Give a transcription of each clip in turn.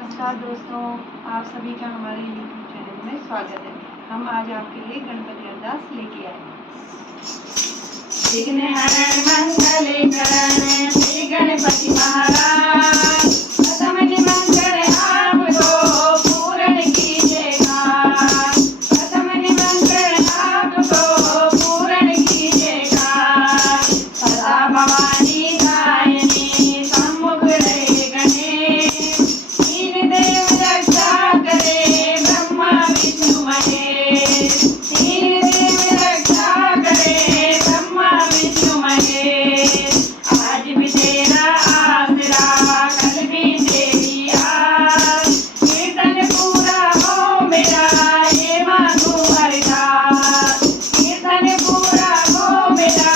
नमस्कार दोस्तों, आप सभी का हमारे YouTube चैनल में स्वागत है। हम आज आपके लिए गणपति अरदास लेके आए। विघ्नहरण मंगलकरण श्री गणपति महाराज, प्रथम निमंत्रण आपको पूर्ण कीजिएगा। प्रथम निमंत्रण आपको पूर्ण कीजिएगा। सदा भवानी दायिनी सम्मुख रहे गणेश, तीन देव रक्षा करे ब्रह्मा विष्णु महेश। तीन देव रक्षा करे ब्रह्मा विष्णु महेश। आज भी तेरा आसरा कल भी तेरी आस, कीर्तन पूरा हो मेरा ये मांगू अरदास। कीर्तन पूरा हो मेरा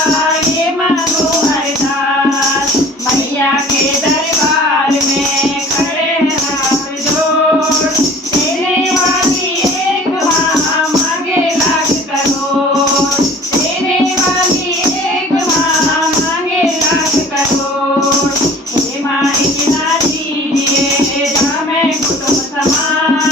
ये मांगू अरदास। मैया के दरबार में खड़े हैं हाथ जोड़, तेरे वाली एक माँ मांगे लाख करोड़। तेरे वाली एक माँ मांगे लाख करोड़। हे माँ इतना दीजिए जामे कुटुंब समान,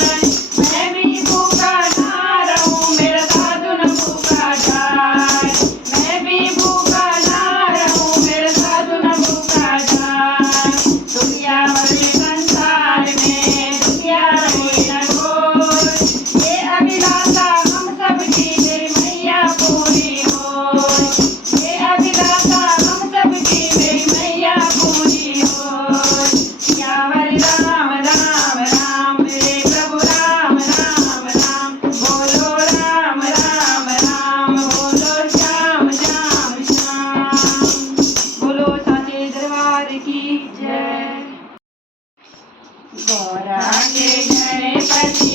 मैं भी भूखा ना रहूं मेरा साधु न भूखा जाए। मैं भी भूखा ना रहूं मेरा साधु न भूखा जाए। दुनिया भरे संसार में दुनिया रहे न घोर, ये अभिलाषा हम सबकी मेरी मैया पूरी हो। ये अभिलाषा हम सबकी मेरी मैया पूरी हो। श्यावर राम राम राम मेरे प्रभु राम राम राम, बोलो राम राम राम, बोलो श्याम श्याम श्याम। बोलो साचे दरबार की जय। गौरा के गणपति